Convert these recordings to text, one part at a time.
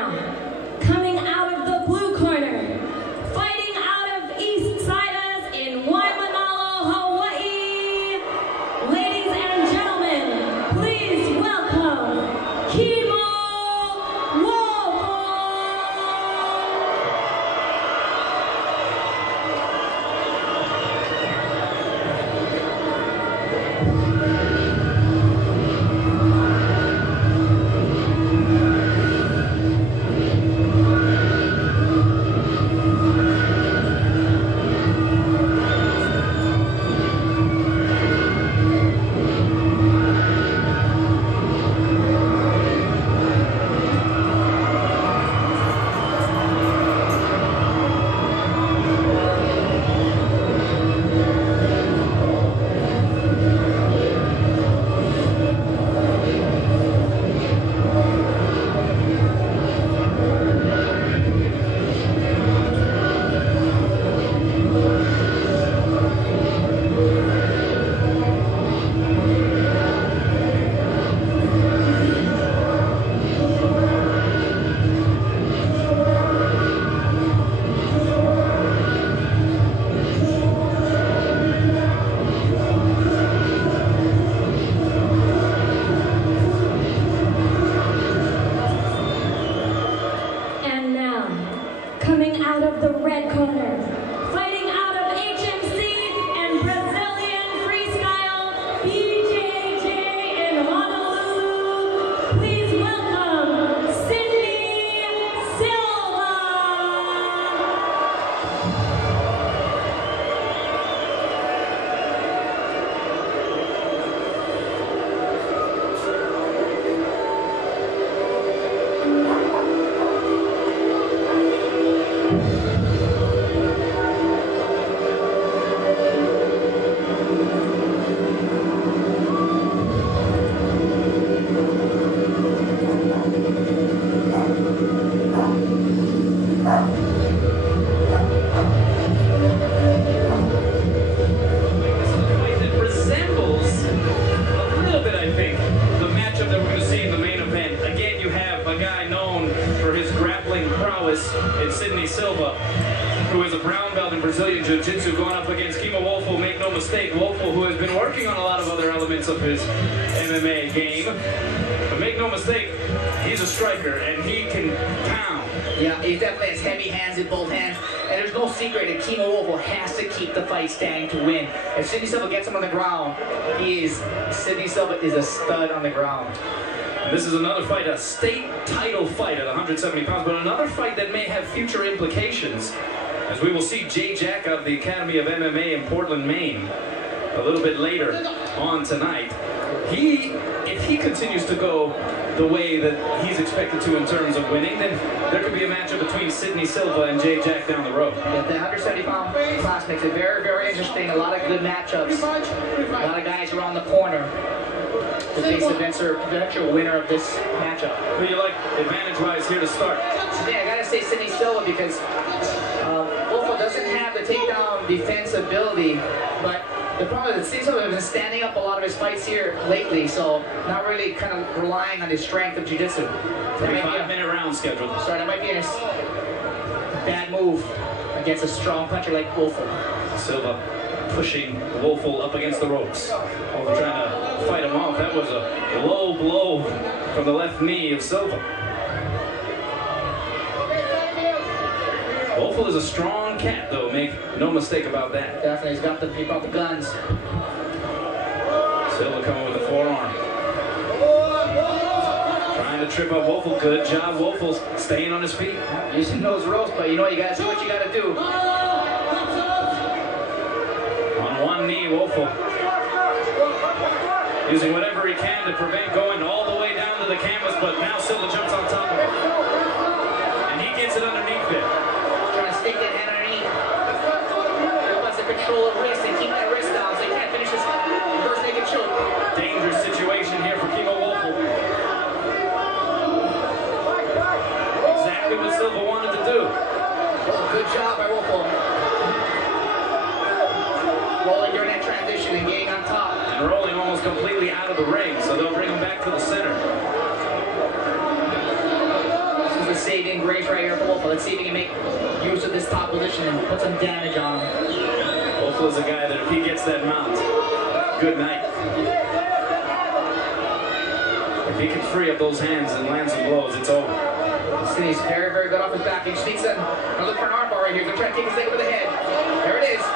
now, coming out of the blue corner, fighting out of East Sidas in Waimanalo, Hawaii. Ladies and gentlemen, please welcome KIMO. Coming out of the red corner, fighting out of HMC and Brazilian freestyle BJJ in Honolulu. Please welcome SIDNEY Silva. It's SIDNEY Silva, who is a brown belt in Brazilian Jiu-Jitsu, going up against KIMO WOELFEL. Make no mistake, WOELFEL, who has been working on a lot of other elements of his MMA game. But make no mistake, he's a striker, and he can pound. Yeah, he definitely has heavy hands in both hands. And there's no secret that KIMO WOELFEL has to keep the fight standing to win. If SIDNEY Silva gets him on the ground, SIDNEY Silva is a stud on the ground. And this is another fight, a state title fight at 170 pounds, but another fight that may have future implications, as we will see Jay Jack of the Academy of MMA in Portland, Maine, a little bit later on tonight. If he continues to go the way that he's expected to in terms of winning, then there could be a matchup between SIDNEY Silva and Jay Jack down the road. Yeah, the 170-pound class makes it very, very interesting. A lot of good matchups. A lot of guys around the corner to face the eventual winner of this matchup. Who do you like advantage-wise here to start? Yeah, I gotta say SIDNEY Silva because WOELFEL doesn't have the takedown defense ability, but the problem is that SIDNEY Silva has been standing up a lot of his fights here lately, so not really kind of relying on his strength of jiu-jitsu. 35-minute round scheduled. Sorry, that might be a bad move against a strong puncher like WOELFEL. Silva pushing WOELFEL up against the ropes. WOELFEL trying to fight him off. That was a low blow from the left knee of Silva. WOELFEL is a strong cat, though. Make no mistake about that. Definitely, he brought the guns. Silva coming with a forearm. Trying to trip up WOELFEL. Good job, WOELFEL staying on his feet. Using those ropes, but you know you gotta do what you gotta do. On one knee, WOELFEL using whatever he can to prevent going all the way down to the canvas, but now Silva jumps on top of him. And he gets it underneath it. Trying to stick that hand underneath. He wants to control the wrist and keep that wrist down so he can't finish his reverse naked choke. Dangerous situation here for KIMO WOELFEL. Exactly what Silva wanted to do. Good job by WOELFEL. Rolling during that transition and getting on top. And rolling almost completely out of the ring, so they'll bring him back to the center. saving grace right here for WOELFEL. Let's see if he can make use of this top position and put some damage on him. WOELFEL is a guy that if he gets that mount, good night. If he can free up those hands and land some blows, it's over. Sidney's very, very good off his back. He sneaks in. Now look for an armbar right here. He's going to try to kick his leg over the head. There it is. He's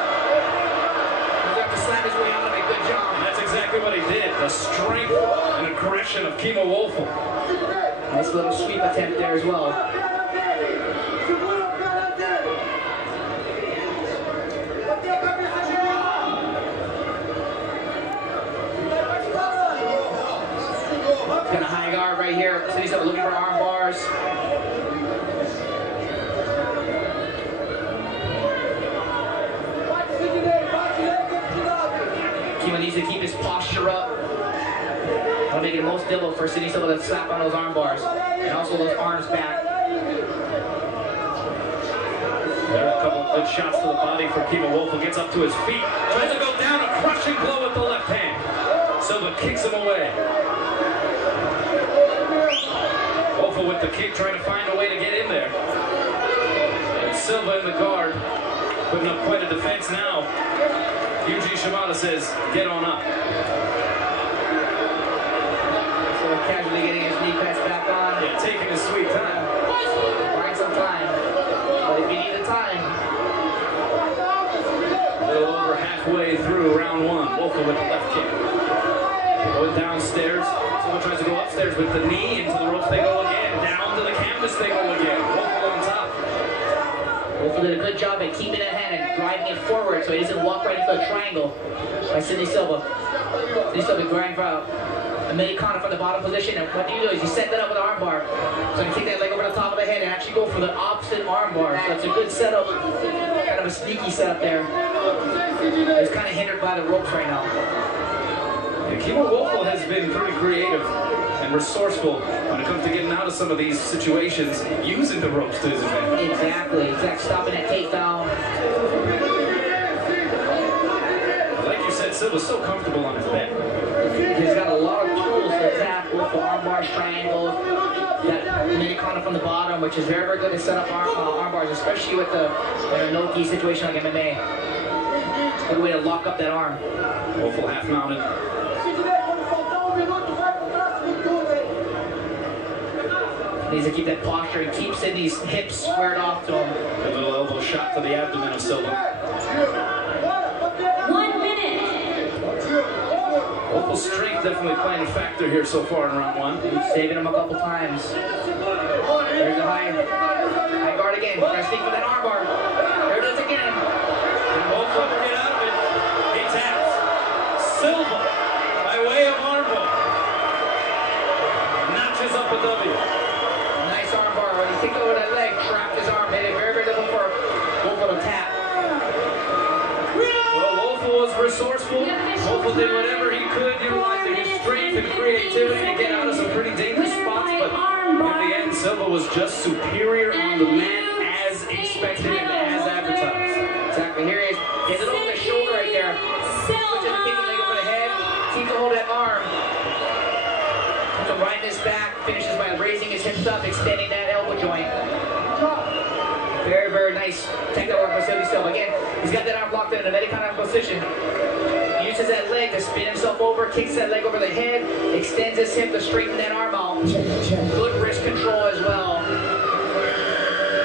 going to have to slam his way out of it. Good job. That's exactly what he did. The strength and aggression of KIMO WOELFEL. Nice little sweep attempt there as well. Got a high guard right here. Sidney Silva looking for arm bars. KIMO needs to keep his posture up. That'll make it most difficult for Sidney Silva to slap on those arm bars. And also those arms back. There are a couple of good shots to the body for KIMO WOELFEL. Gets up to his feet. Tries to go down, a crushing blow with the left hand. Silva kicks him away. WOELFEL with the kick, trying to find a way to get in there. And Silva in the guard, putting up quite a defense now. Yuji Shimada says, get on up. So casually getting his knee pads back on. Yeah, taking his sweet time. Buying some time. But if you need the time. A little over halfway through round one. WOELFEL with the left kick. Going downstairs. Someone tries to go upstairs with the knee. Into the ropes they go again. Down to the canvas they go again. WOELFEL on top. WOELFEL did a good job at keeping that hand and driving it forward so he doesn't walk right into a triangle by Sidney Silva. Sidney Silva going for a Americana from the bottom position, and what you do is you set that up with an arm bar. So you kick that leg over the top of the head and actually go for the opposite arm bar. So it's a good setup, kind of a sneaky setup there. It's kind of hindered by the ropes right now. Yeah, KIMO WOELFEL has been pretty creative and resourceful when it comes to getting out of some of these situations, using the ropes to his advantage. Exactly, stopping that takedown. Like you said, Silva's so comfortable on his back. He's got a lot of tools to attack with the arm bars, triangles, that Americana from the bottom, which is very, very good to set up arm bars, especially with the no-gi situation like MMA. Good way to lock up that arm. WOELFEL half mounted. Needs to keep that posture and keep Sidney's hips squared off to him. A little elbow shot to the abdomen of Silva. 1 minute. WOELFEL's strength definitely playing a factor here so far in round one. He's saving him a couple times. There's a high guard again. Try to sneak with that arm bar. There it is again. And WOELFEL to get out of it. He taps Silva by way of armbar. Notches up a W. Nice arm bar. When he kicked over that leg, trapped his arm, made it very, very difficult for WOELFEL to tap. Well, WOELFEL was resourceful. WOELFEL did whatever he could, utilizing his strength and creativity to get out of some pretty dangerous spots, but in the end, Silva was just superior on the mat as expected and as advertised. Exactly. Here he is. Gets it over the shoulder right there. Switches the kick leg over the head. Keeps a hold of that arm. Keeps him right in his back. Finishes by raising his hips up, extending that elbow joint. Very, very nice technical work by Sidney Silva. Again, he's got that arm locked in a Americana position. He uses that leg to spin himself over, kicks that leg over the head, extends his hip to straighten that arm out. Good wrist control as well.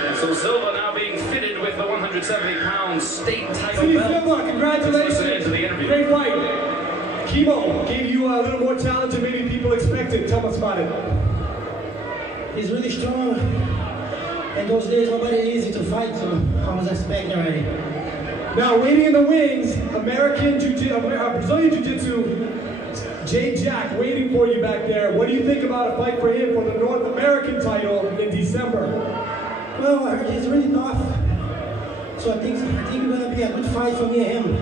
And so Silva now being fitted with the 170-pound state title SIDNEY belt. Silva, congratulations. Let's listen into the interview. Great fight. KIMO gave you a little more challenge than maybe people expected. Tell us about it. He's really strong. And those days nobody easy to fight, so I was expecting already. Now waiting in the wings, Brazilian Jiu-Jitsu, Jay Jack waiting for you back there. What do you think about a fight for him for the North American title in December? Well, I heard he's really tough. So I think it's gonna be a good fight for me and him.